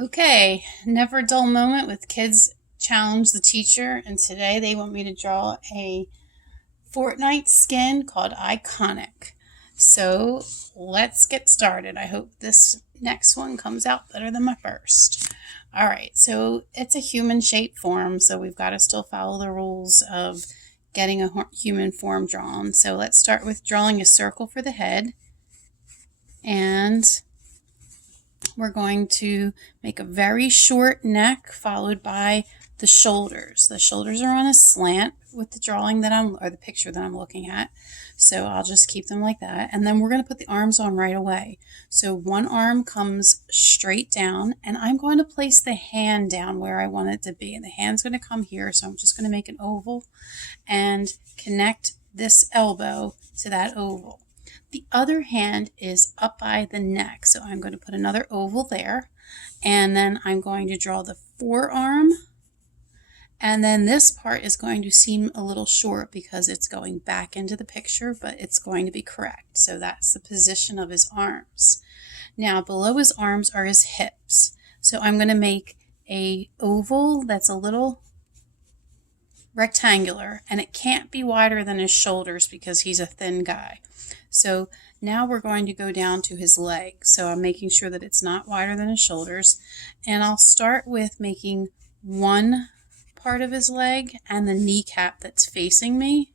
Okay, never a dull moment with Kids Challenge the Teacher, and today they want me to draw a Fortnite skin called Iconic. So let's get started. I hope this next one comes out better than my first. All right, so it's a human shaped form, so we've got to still follow the rules of getting a human form drawn. So let's start with drawing a circle for the head, and we're going to make a very short neck followed by the shoulders. The shoulders are on a slant with the drawing that or the picture that I'm looking at. So I'll just keep them like that. And then we're going to put the arms on right away. So one arm comes straight down, and I'm going to place the hand down where I want it to be. And the hand's going to come here. So I'm just going to make an oval and connect this elbow to that oval. The other hand is up by the neck, so I'm going to put another oval there, and then I'm going to draw the forearm, and then this part is going to seem a little short because it's going back into the picture, but it's going to be correct. So that's the position of his arms. Now below his arms are his hips, so I'm going to make a oval that's a little rectangular, and it can't be wider than his shoulders because he's a thin guy. So now we're going to go down to his legs. So I'm making sure that it's not wider than his shoulders. And I'll start with making one part of his leg and the kneecap that's facing me.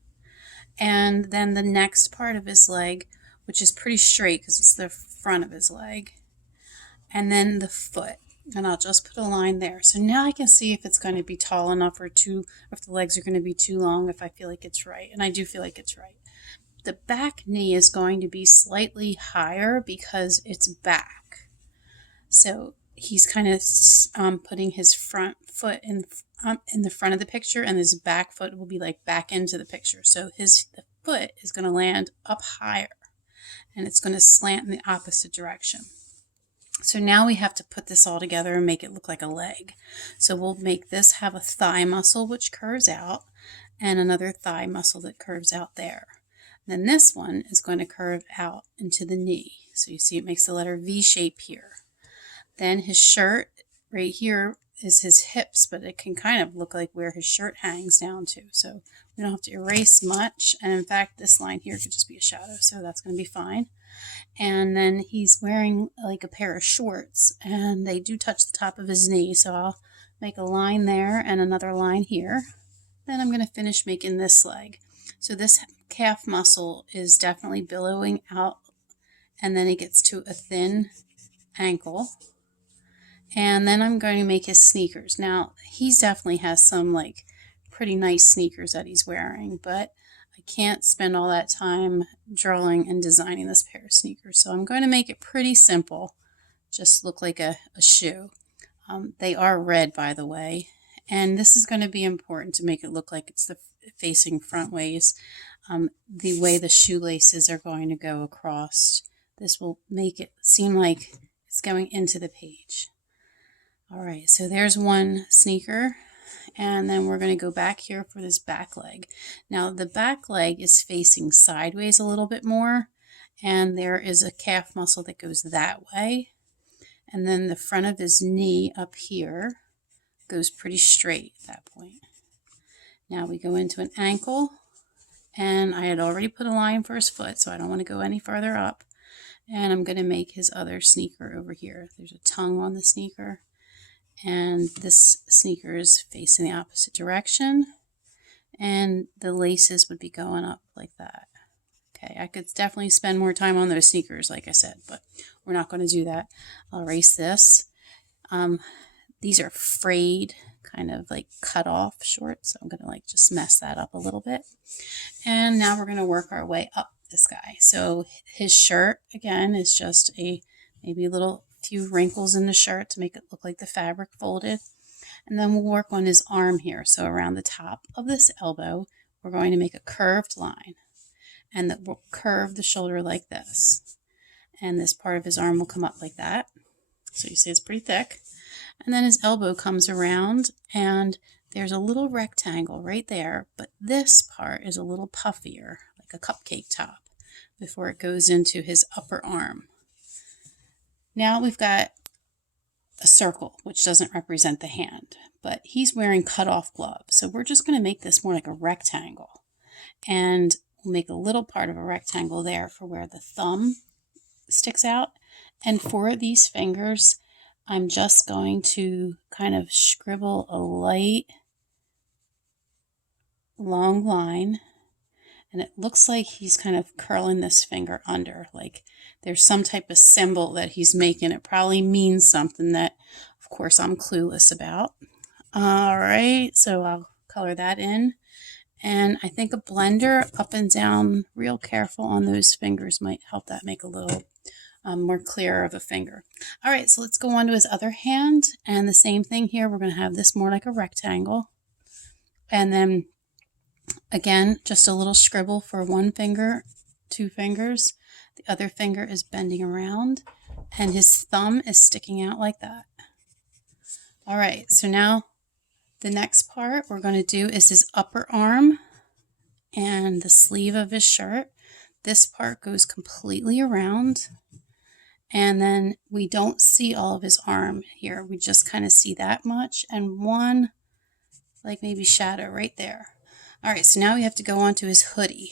And then the next part of his leg, which is pretty straight because it's the front of his leg. And then the foot. And I'll just put a line there. So now I can see if it's going to be tall enough or if the legs are going to be too long, if I feel like it's right. And I do feel like it's right. The back knee is going to be slightly higher because it's back. So he's kind of putting his front foot in the front of the picture, and his back foot will be like back into the picture. So the foot is going to land up higher, and it's going to slant in the opposite direction. So now we have to put this all together and make it look like a leg. So we'll make this have a thigh muscle which curves out, and another thigh muscle that curves out there. Then this one is going to curve out into the knee. So you see it makes the letter V shape here. Then his shirt right here is his hips, but it can kind of look like where his shirt hangs down to. So we don't have to erase much. And in fact, this line here could just be a shadow, so that's going to be fine. And then he's wearing like a pair of shorts, and they do touch the top of his knee. So I'll make a line there and another line here. Then I'm going to finish making this leg. So this calf muscle is definitely billowing out, and then it gets to a thin ankle. And then I'm going to make his sneakers. Now, he definitely has some like pretty nice sneakers that he's wearing, but I can't spend all that time drawing and designing this pair of sneakers. So I'm going to make it pretty simple, just look like a shoe. They are red, by the way. And this is going to be important to make it look like it's the facing front ways. The way the shoelaces are going to go across, this will make it seem like it's going into the page. All right, so there's one sneaker, and then we're going to go back here for this back leg. Now the back leg is facing sideways a little bit more, and there is a calf muscle that goes that way. And then the front of his knee up here goes pretty straight at that point. Now we go into an ankle, and I had already put a line for his foot, so I don't want to go any farther up. And I'm going to make his other sneaker over here. There's a tongue on the sneaker, and this sneaker is facing the opposite direction, and the laces would be going up like that. Okay, I could definitely spend more time on those sneakers, like I said, but we're not going to do that. I'll erase this. These are frayed, kind of like cut off shorts. So I'm going to like just mess that up a little bit. And now we're going to work our way up this guy. So his shirt, again, is just maybe a little few wrinkles in the shirt to make it look like the fabric folded. And then we'll work on his arm here. So around the top of this elbow, we're going to make a curved line. And that will curve the shoulder like this. And this part of his arm will come up like that. So you see it's pretty thick. And then his elbow comes around, and there's a little rectangle right there, but this part is a little puffier, like a cupcake top, before it goes into his upper arm. Now we've got a circle, which doesn't represent the hand, but he's wearing cut-off gloves. So we're just going to make this more like a rectangle. And we'll make a little part of a rectangle there for where the thumb sticks out. And for these fingers, I'm just going to kind of scribble a light long line. And it looks like he's kind of curling this finger under, like there's some type of symbol that he's making. It probably means something that, of course, I'm clueless about. All right, so I'll color that in. And I think a blender up and down, real careful on those fingers, might help that make a little more clear of a finger. All right, so let's go on to his other hand. And the same thing here, we're going to have this more like a rectangle. And then again, just a little scribble for one finger, two fingers. The other finger is bending around and his thumb is sticking out like that. All right, so now the next part we're going to do is his upper arm and the sleeve of his shirt. This part goes completely around, and then we don't see all of his arm here. We just kind of see that much and one like maybe shadow right there. All right, so now we have to go on to his hoodie.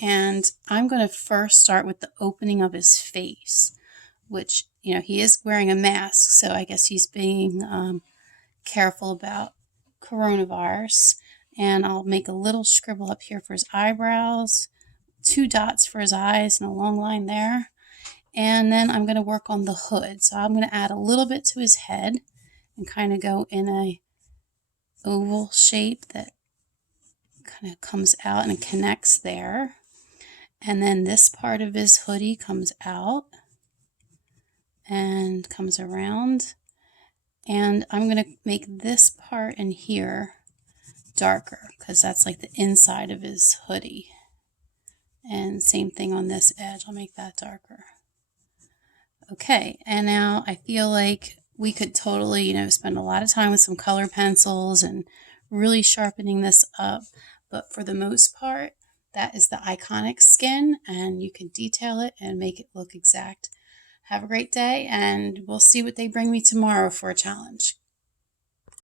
And I'm going to first start with the opening of his face, which, you know, he is wearing a mask, so I guess he's being careful about coronavirus. And I'll make a little scribble up here for his eyebrows, 2 dots for his eyes and a long line there. And then I'm going to work on the hood. So I'm going to add a little bit to his head and kind of go in a oval shape that kind of comes out and connects there. And then this part of his hoodie comes out and comes around. And I'm going to make this part in here darker because that's like the inside of his hoodie. And same thing on this edge. I'll make that darker. Okay, and now I feel like we could totally, you know, spend a lot of time with some color pencils and really sharpening this up. But for the most part, that is the Iconic skin, and you can detail it and make it look exact. Have a great day, and we'll see what they bring me tomorrow for a challenge.